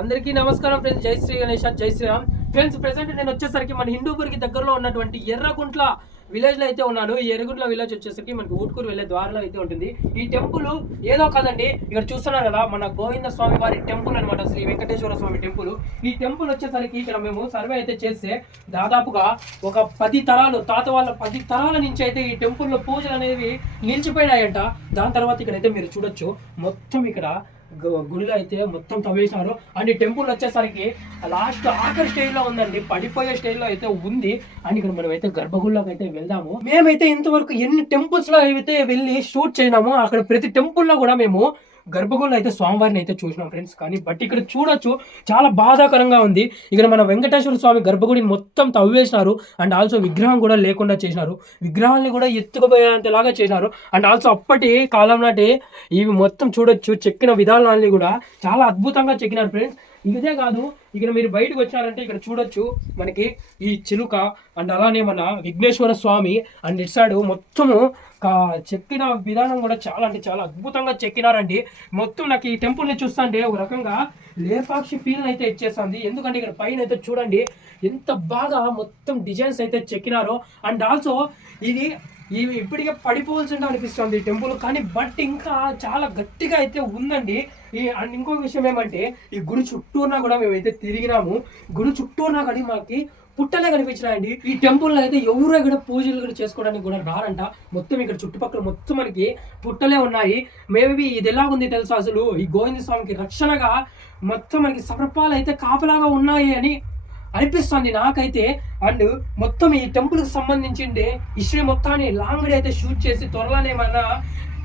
అందరికీ నమస్కారం ఫ్రెండ్స్. జై శ్రీ గణేష్, జై శ్రీరామ్. ఫ్రెండ్స్ ప్రెసెంట్ నేను వచ్చేసరికి మన హిందూపూర్కి దగ్గరలో ఉన్నటువంటి ఎర్రగుంట్ల విలేజ్ లో అయితే ఉన్నాను. ఈ ఎర్రగుంట్ల విలేజ్ వచ్చేసరికి మనకి ఊట్కూరు వెళ్ళే ద్వారంలో అయితే ఉంటుంది. ఈ టెంపుల్ ఏదో కాదండి, ఇక్కడ చూస్తున్నారు కదా మన గోవింద స్వామి వారి టెంపుల్ అనమాట, శ్రీ వెంకటేశ్వర స్వామి టెంపుల్. ఈ టెంపుల్ వచ్చేసరికి ఇక్కడ మేము సర్వే అయితే చేస్తే దాదాపుగా ఒక 10 తరాలు, తాత వాళ్ళ 10 తరాల నుంచి అయితే ఈ టెంపుల్ లో పూజలు అనేవి నిలిచిపోయినాయంట. దాని తర్వాత ఇక్కడైతే మీరు చూడొచ్చు, మొత్తం ఇక్కడ గుడిలో అయితే మొత్తం తవ్వేసినారు. అండ్ ఈ టెంపుల్ వచ్చేసరికి లాస్ట్ ఆఖరి స్టేజ్ లో ఉందండి, పడిపోయే స్టేజ్ లో అయితే ఉంది. అండ్ ఇక్కడ మనం అయితే గర్భగుడిలోకి అయితే వెళ్దాము. మేమైతే ఇంతవరకు ఎన్ని టెంపుల్స్ లో అయితే వెళ్ళి షూట్ చేసినాము, అక్కడ ప్రతి టెంపుల్ లో కూడా మేము గర్భగుడిలో అయితే స్వామివారిని అయితే చూసినాం ఫ్రెండ్స్. కానీ బట్ ఇక్కడ చూడొచ్చు, చాలా బాధాకరంగా ఉంది. ఇక్కడ మన వెంకటేశ్వర స్వామి గర్భగుడిని మొత్తం తవ్వేసినారు. అండ్ ఆల్సో విగ్రహం కూడా లేకుండా చేసినారు, విగ్రహాన్ని కూడా ఎత్తుకుపోయేంతలాగా చేసినారు. అండ్ ఆల్సో అప్పటి కాలం నాటి ఇవి మొత్తం చూడొచ్చు, చెక్కిన విధానాన్ని కూడా చాలా అద్భుతంగా చెక్కినారు ఫ్రెండ్స్. ఇదే కాదు, ఇక్కడ మీరు బయటకు వచ్చినారంటే ఇక్కడ చూడొచ్చు మనకి ఈ చిలుక, అండ్ అలానే మన విఘ్నేశ్వర స్వామి, అండ్ ఇటు సైడ్ మొత్తము చెక్కిన విధానం కూడా చాలా అంటే చాలా అద్భుతంగా చెక్కినారండి. మొత్తం నాకు ఈ టెంపుల్ని చూస్తుంటే ఒక రకంగా లేపాక్షి ఫీల్ అయితే ఇచ్చేస్తుంది. ఎందుకంటే ఇక్కడ పైన అయితే చూడండి ఎంత బాగా మొత్తం డిజైన్స్ అయితే చెక్కినారో. అండ్ ఆల్సో ఇది ఇప్పటికే పడిపోవాల్సిందే అనిపిస్తుంది ఈ టెంపుల్, కానీ బట్ ఇంకా చాలా గట్టిగా అయితే ఉందండి. అండ్ ఇంకొక విషయం ఏమంటే, ఈ గుడి చుట్టూనా కూడా మేమైతే తిరిగినాము. గుడి చుట్టూనా కానీ మాకు పుట్టలే కనిపించినాయండి. ఈ టెంపుల్లో అయితే ఎవరు ఇక్కడ పూజలు కూడా చేసుకోవడానికి కూడా రారంట. మొత్తం ఇక్కడ చుట్టుపక్కల మొత్తం మనకి పుట్టలే ఉన్నాయి. మేబీ ఇది ఎలా ఉంది తెలుసా, అసలు ఈ గోవింద స్వామికి రక్షణగా మొత్తం మనకి సర్పాలు అయితే కాపలాగా ఉన్నాయి అని అనిపిస్తుంది నాకైతే. అండ్ మొత్తం ఈ టెంపుల్ కి సంబంధించింది హిస్టరీ మొత్తాన్ని లాంగ్ అయితే షూట్ చేసి త్వరలోనే మన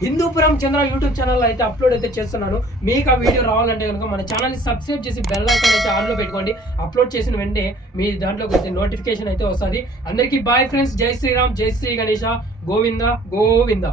హిందూపురం చంద్ర యూట్యూబ్ ఛానల్లో అయితే అప్లోడ్ అయితే చేస్తున్నాను. మీకు ఆ వీడియో రావాలంటే కనుక మన ఛానల్ని సబ్స్క్రైబ్ చేసి బెల్ ఐకాన్ అయితే ఆన్లో పెట్టుకోండి. అప్లోడ్ చేసిన వెంటనే మీ దాంట్లోకి అయితే నోటిఫికేషన్ అయితే వస్తుంది. అందరికీ బాయ్ ఫ్రెండ్స్. జై శ్రీరామ్, జై శ్రీ గణేష, గోవింద గోవింద.